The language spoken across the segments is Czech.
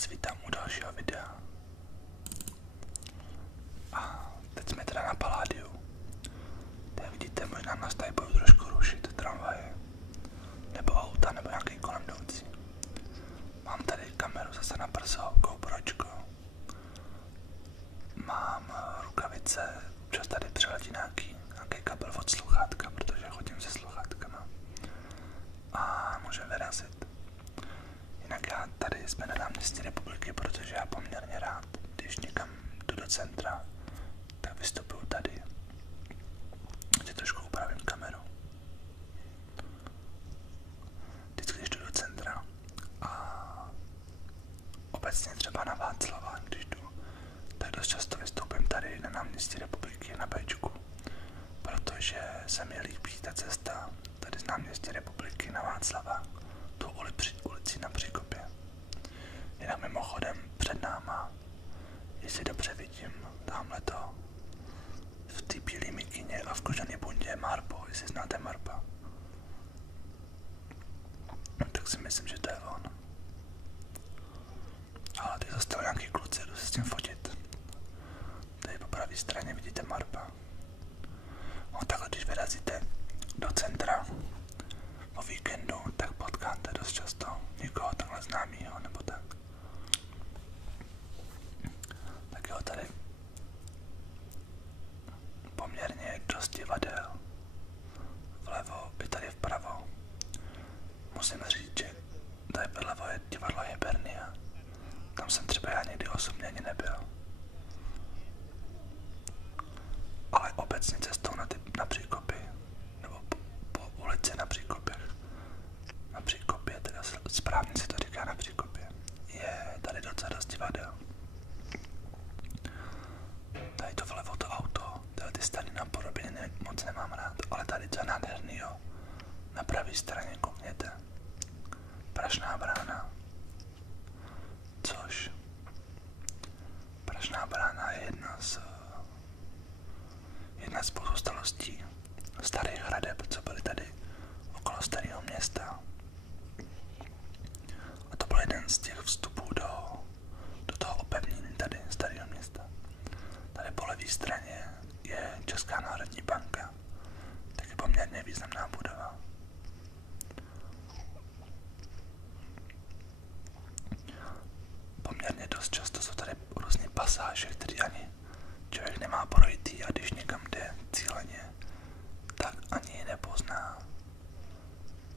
vás vítám u dalšího videa. A teď jsme teda na Paládiu. Tady vidíte, možná nás tady budu trošku rušit tramvaje, nebo auta, nebo nějaký kolem jdoucí. Mám tady kameru zase na prso, GoPročko. Mám rukavice, občas tady přeletí nějaký kabel od sluchátka, protože chodím se sluchátkama. A můžeme vyrazit. Jinak já tady jsme na náměstí Republiky, protože já poměrně rád, když někam jdu do centra, tak vystupuju tady. Teď trošku upravím kameru. Vždycky, když jdu do centra a obecně třeba na Václava, když jdu, tak dost často vystoupím tady na náměstí Republiky na Bčku, protože se mi líbí ta cesta tady z náměstí Republiky na Václava, tu ulici na Příkopě. Jinak mimochodem před náma, jestli dobře vidím, tamhleto v té bílé mikině a v kožené bundě Marpo, jestli znáte Marpa. Tak si myslím, že to je on. Ale tady zostal nějaký kluci, jdu se s tím fotit. Tady po pravé straně vidíte Marpa. No takhle, když vyrazíte do centra o víkendu, tak potkáte dost často někoho takhle známýho, nebo tak. Tak jo, tady poměrně dost divadel. Vlevo i tady vpravo. Musím říct, že tady vlevo je divadlo Hibernia. Tam jsem třeba já někdy osobně ani nebyl. Ale obecně cestou na Příkopy, nebo po ulici na Příkopech. Na Příkopě, teda správně se to říká na Příkopě, je tady docela dost divadel. Tady to vlevo to auto, tyhle ty starý napodobiny moc nemám rád, ale tady to je nádhernýho. Na pravé straně koukněte. Prašná brána. Což Prašná brána je jedna z pozůstalostí starých hradeb, co byly tady okolo starého města. A to byl jeden z těch vstupů do toho opevnění tady starého města. Tady po levé straně je Česká národní banka, taky poměrně významná budova. Poměrně dost často jsou tady různé pasáže, které ani člověk nemá projít, a když někam jde cíleně, tak ani ji nepozná,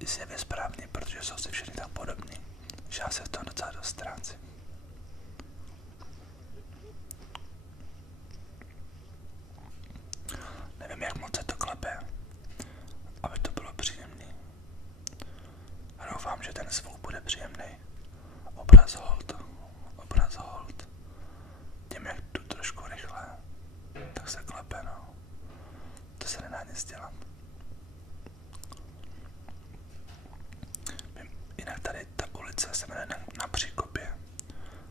jestli je správně, protože jsou si všechny tak podobný, že já se v tom docela dost ztrácím. Nevím, jak moc se to klepe, aby to bylo příjemný. A doufám, že ten zvuk bude příjemný. Obraz hold. Tím, jak jdu trošku rychle, tak se klepe, no. To se nedá nic dělat. Jinak tady ta ulice se jmenuje na Příkopě.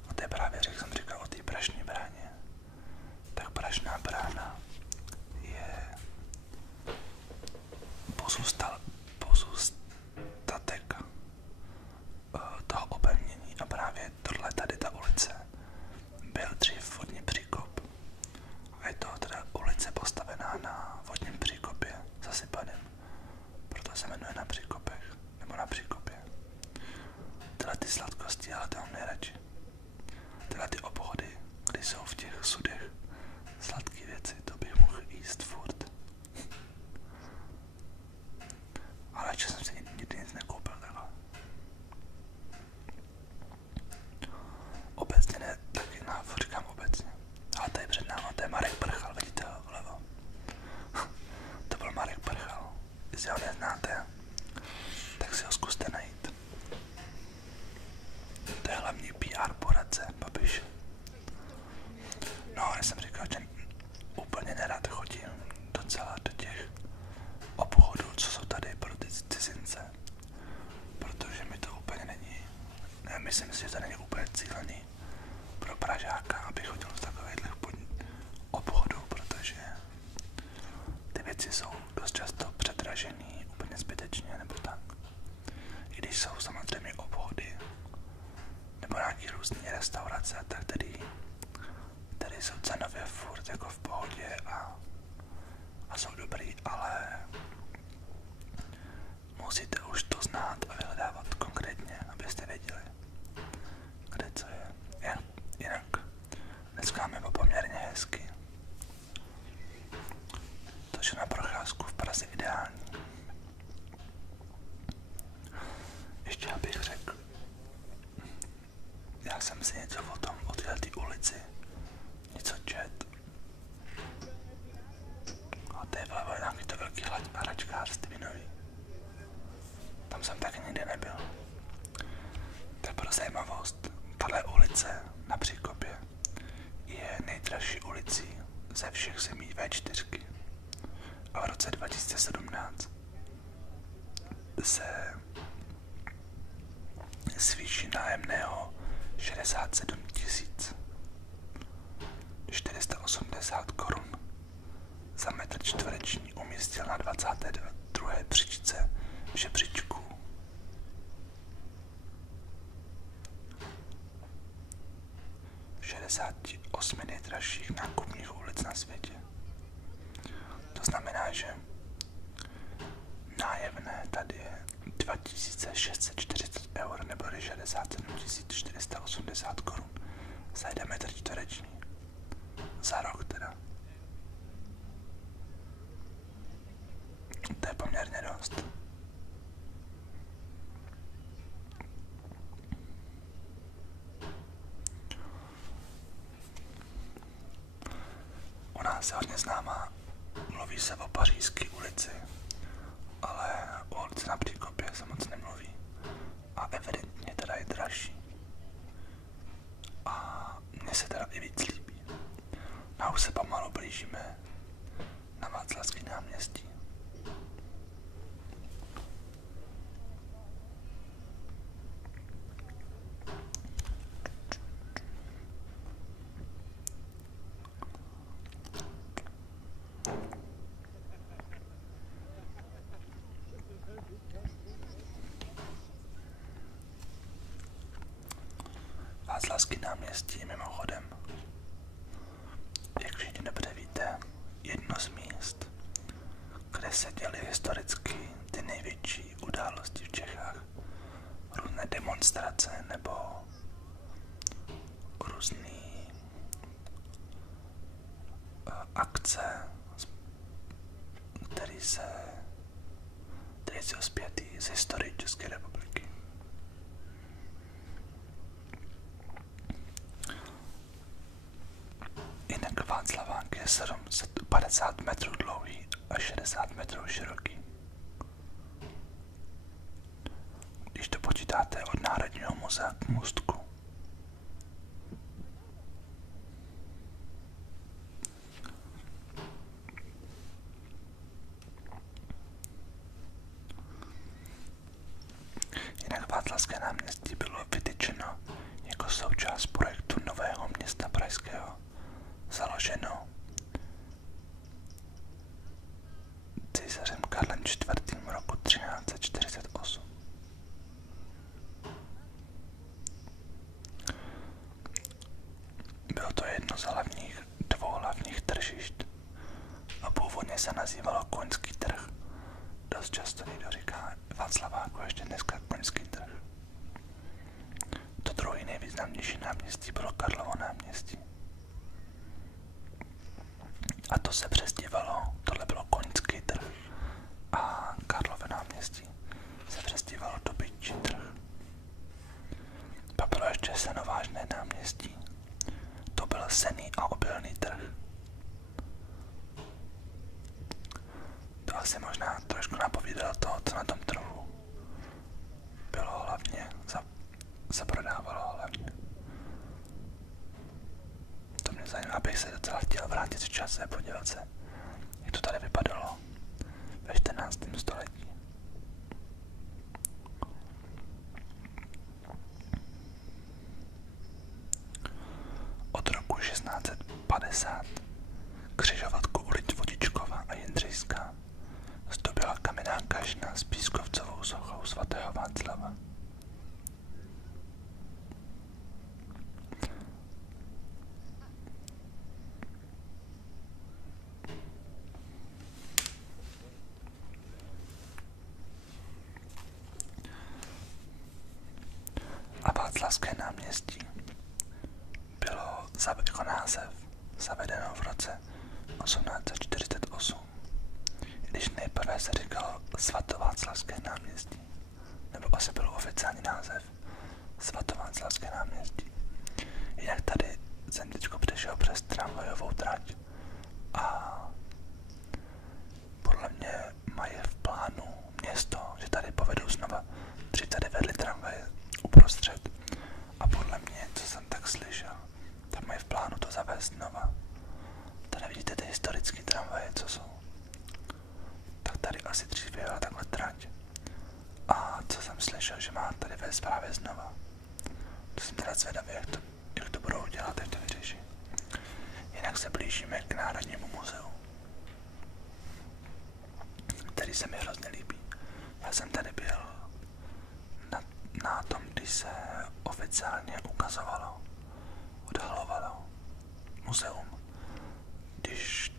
A to je právě, jak jsem říkal, o té Prašné bráně. Tak Prašná brána je pozůstatek toho opevnění, a právě tohle tady ta ulice byl dřív vodní příkop. A je to teda ulice postavená na vodním příkopě zasypaném. Proto se jmenuje na Příkopech, nebo na Příkopě. Tyhle ty sladkosti, ale to mám nejradši. Tyhle ty obchody, kdy jsou v těch sudech sladké věci, to bych mohl jíst furt. Ale ještě jsem si nikdy nic nekoupil takhle. Obecně ne, taky říkám obecně. Ale tady před náma, to je Marek Prchal, vidíte ho vlevo. To byl Marek Prchal. Jestli ho neznáte, tak si ho zkuste najít. To je hlavní PR poradce Babiše. No, já jsem říkal, že úplně nerad chodím docela do těch obchodů, co jsou tady pro ty cizince. Protože mi to úplně není, myslím si, že to není úplně cílený pro Pražáka, aby chodil z takových obchodů, protože ty věci jsou dost často předražený, úplně zbytečně, nebo tak. I když jsou samozřejmě obchody, nebo nějaký různý a jsou dobrý, ale musíte už to znát a vyhledávat konkrétně, abyste věděli, kde co je. Jinak dneska máme poměrně hezky, což je na procházku v Praze ideální. Ještě abych řekl, já jsem si něco o této ulici něco čet. A to je vlevo nějaký to velký hračkářství nový. Tam jsem taky nikdy nebyl. To je pro zajímavost. Tahle ulice na Příkopě je nejdražší ulicí ze všech zemí V4. A v roce 2017 se zvýší nájemného 67 480 korun za metr čtvereční umístil na 22. příčce žebříčku. V 68 nejdražších nákupních ulic na světě. To znamená, že nájemné tady je 2640 eur nebo 67 480 korun za 1 metr čtvereční. Za rok teda. To je poměrně dost. U nás je hodně známá, mluví se o Pařížské ulici, ale o ulici na Příkopě se moc nemluví. A evidentně teda je dražší. A mně se teda i víc líbí. A už se pomalu blížíme na Václavské náměstí. Václavské náměstí je mimochodem, jak všichni dobře víte, jedno z míst, kde se děly historicky ty největší události v Čechách. Různé demonstrace nebo různé akce, které jsou zpětý z historie České republiky. Jinak Václavák je 750 metrů dlouhý a 60 metrů široký. Když to počítáte od Národního muzea k Můstku. Jinak Václavské náměstí bylo vytyčeno jako součást projektu Nového města pražského, založeno císařem Karlem IV. Roku 1348. Bylo to jedno z dvou hlavních tržišť a původně se nazývalo Koňský trh. Dost často někdo říká Václaváku ještě dneska Koňský trh. To druhý nejvýznamnější náměstí bylo Karlovo náměstí. A to se přezdívalo, tohle bylo Koňský trh a Karlovo náměstí se přezdívalo Dobytčí trh. Pak bylo ještě Senovážné náměstí. To byl senný a obilný trh. To asi možná trošku napovídalo to, co na tom trhu bylo hlavně, se prodávalo hlavně. To mě zajímá, abych se docela chtěl vrátit v čase a podívat se, jak to tady vypadalo ve 14. století. Od roku 1650 křižovatku ulic Vodičkova a Jindřijská zdobila kamenná kašna s pískovcovou sochou svatého Václava. Václavské náměstí bylo jako název zavedeno v roce 1848, když nejprve se říkalo Svatováclavské náměstí, nebo asi byl oficiální název Svatováclavské náměstí. Jinak tady jsem teďko přešel přes tramvajovou trať a podle mě mají v plánu město, že tady povedou znova, tři tady vedly tramvaje uprostřed a podle mě, co jsem tak slyšel, tak mají v plánu to zavést znova. Tady vidíte ty historické tramvaje, co jsou. Tak tady asi dřív jela takhle trať. A co jsem slyšel, že má tady vést právě znova. To jsem teda zvědavý, jak to budou dělat, jak to vyřeší. Jinak se blížíme k Národnímu muzeu, který se mi hrozně líbí. Já jsem tady byl na tom, když se oficiálně ukazovalo, odhalovalo muzeum. Když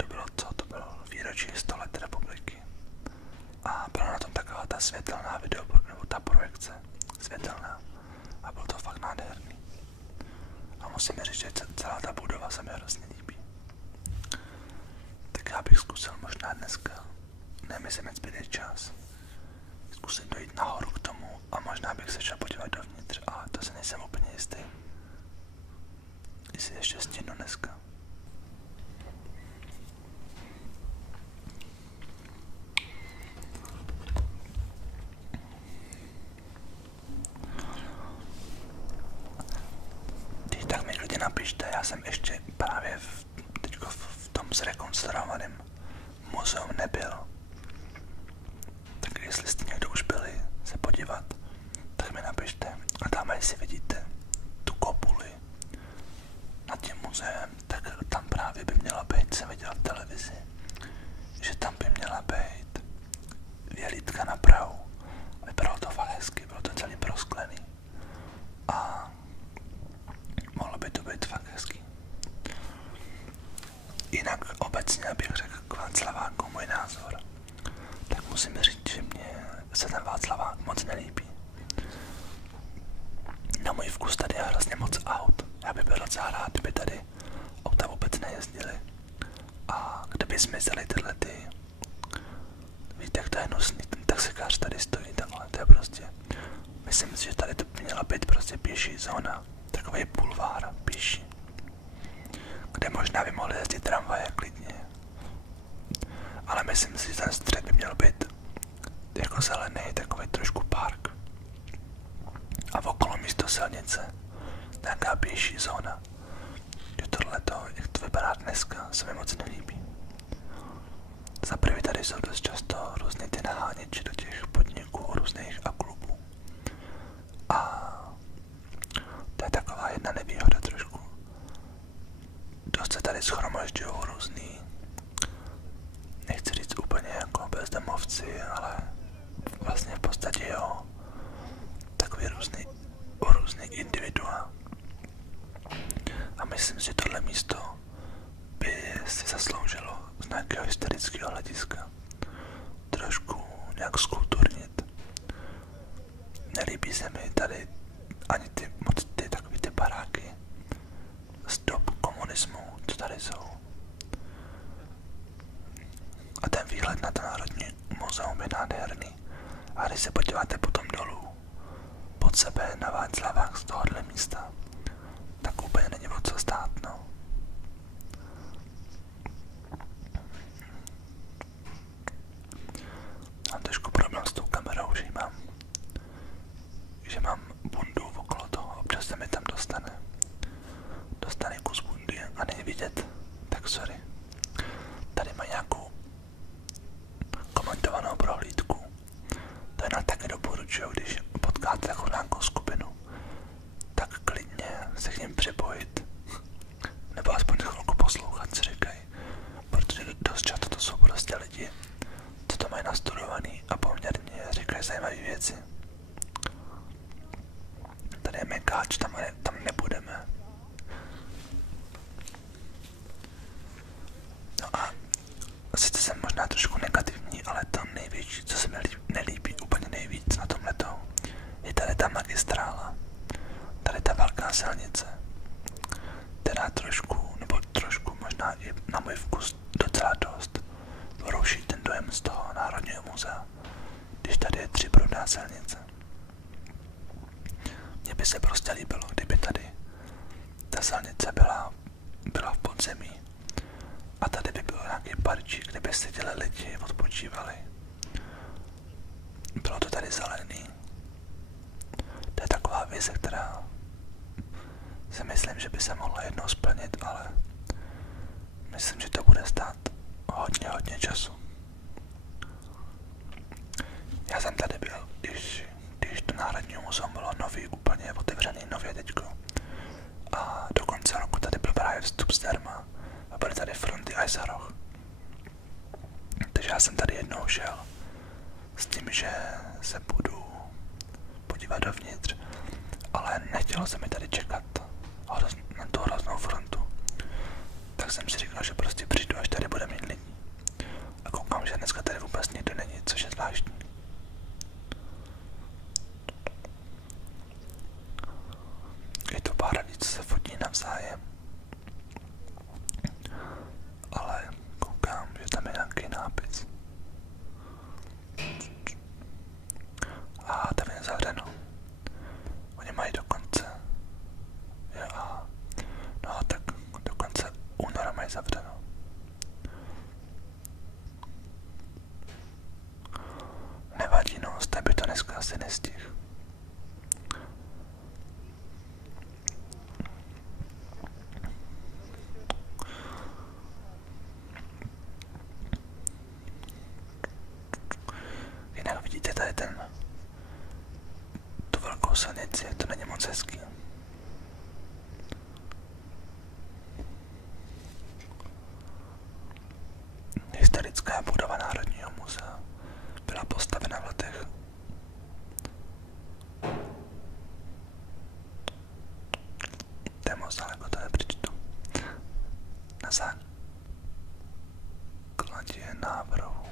to bylo výročí 100 let republiky. A byla na tom taková ta světelná nebo ta projekce světelná. A bylo to fakt nádherný. A musím říct, že celá ta budova se mi hrozně líbí. Tak já bych zkusil možná dneska, nemyslím, že zbyde čas, zkusím dojít nahoru k tomu a možná bych se šel podívat dovnitř, ale to se nejsem úplně jistý. Jestli ještě stihnu dneska. Tak mi klidně napište, já jsem ještě právě v tom zrekonstruovaném muzeu nebyl. Tak jestli jste někdo už byli se podívat, tak mi napište. A tam, jestli vidíte tu kopuli nad tím muzeem, tak tam právě by měla být, jsem viděl v televizi, že tam by měla být vělítka na prahu. Vypadalo to fakt hezky, bylo to celý prosklený. A mohlo by to být fakt hezký. Jinak obecně bych řekl k Václaváku můj názor. Tak musím říct, že mě se ten Václavák moc nelíbí. Na můj vkus tady je hrozně moc aut. Já bych byl docela rád, kdyby tady auta vůbec nejezdily. A kdyby zmizely tyhle ty... Víte, jak to je nosný, ten taxikář tady stojí takhle, to je prostě... Myslím si, že tady to měla být prostě pěší zóna. Takový bulvár pěší, kde možná by mohli jezdit tramvaje klidně. Ale myslím si, že ten střed by měl být jako zelený, takový trošku park. A okolo místo silnice nějaká pěší zóna. Že tohleto, jak to vypadá dneska, se mi moc nelíbí. Za prvý tady jsou dost často různý ty naháněči do těch podniků různých a klubů. A to je taková jedna nevýhoda trošku. Dost se tady shromažďujou různý, nechci říct úplně jako bezdomovci, ale vlastně v podstatě jo, takový různý individua. A myslím si, že tohle místo by si zasloužilo z nějakého historického hlediska trošku nějak zkulturnit. Nelíbí se mi tady ani ty takový ty baráky z dob komunismu, co tady jsou. A ten výhled na to Národní muzeum je nádherný. A když se podíváte potom dolů, pod sebe na Václavák z tohohle místa, tak úplně není o co stát, no. Mám trošku problém s tou kamerou, že mám bundu okolo toho, občas se mi tam dostane kus bundy a není vidět, tak sorry. Tady má nějakou komentovanou prohlídku. To je taky doporučuju, když potkáte takovou nějakou skupinu, tak klidně se k nim připojit. Nebo aspoň chvilku poslouchat, co říkají. Protože dost často to jsou prostě lidi, co to mají nastudovaný a poměrně říkají zajímavé věci. Tady je mekáč, tam nebudeme. No a sice jsem možná trošku negativní, ale to největší, co se mi nelíbí úplně nejvíc na tomhleto, je tady ta magistrála. Tady se prostě líbilo, kdyby tady ta silnice byla v podzemí a tady by byl nějaký parčík, kde by seděli lidi, odpočívali. Bylo to tady zelený. To je taková vize, která si myslím, že by se mohla jednou splnit, ale myslím, že to bude stát hodně času. Já jsem tady byl, když to Národní muzeum bylo nový, úplně otevřený nově teďko. A do konce roku tady byl právě vstup zdarma a byly tady fronty až za roh. Takže já jsem tady jednou šel s tím, že se budu podívat dovnitř, ale nechtělo se mi tady čekat na tu hroznou frontu. Tak jsem si říkal, že prostě přijdu, až tady bude mít lidí. A koukám, že dneska tady vůbec nikdo není, což je zvláštní. Je to pár lidí, co se fotí navzájem. Ale koukám, že tam je nějaký nápis. A tam je zavřeno. Oni mají dokonce. Jo, no tak do konce února mají zavřeno. Nevadí, no, z tebe to dneska asi nestihl. Jinak vidíte tady tu velkou silnici, to není moc hezký. Historická budova Národního muzea byla postavena v letech なさkladě návrhu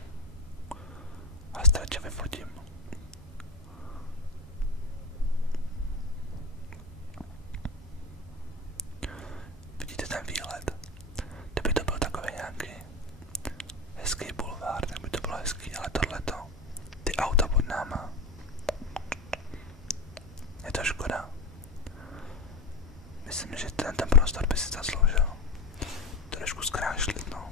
a stračně vyfotím. Vidíte ten výhled? Kdyby to byl takový nějaký hezký bulvár, tak by to bylo hezký, ale tohleto, ty auta pod náma, je to škoda. Myslím, že ten prostor by si zasloužil trošku zkrášlit, no.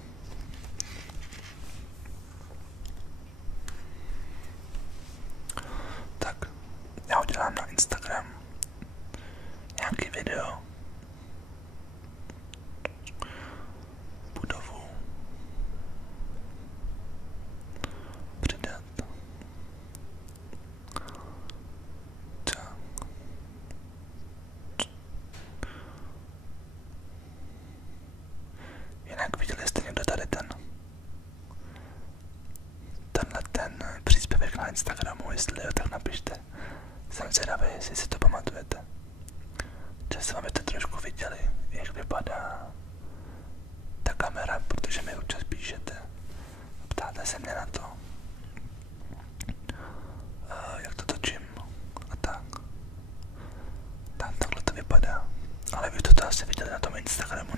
Tak, já udělám na Instagram nějaký video budovu přidat. Tak. Jinak viděli jste někdo tady tenhle příspěvek na Instagramu, jestli jo, tak napište. Jsem zvědavý, jestli si to pamatujete. Že se vám to trošku viděli, jak vypadá ta kamera, protože mi občas píšete. Ptáte se mě na to, jak to točím a tak. Takhle to vypadá. Ale vy to asi viděli na tom Instagramu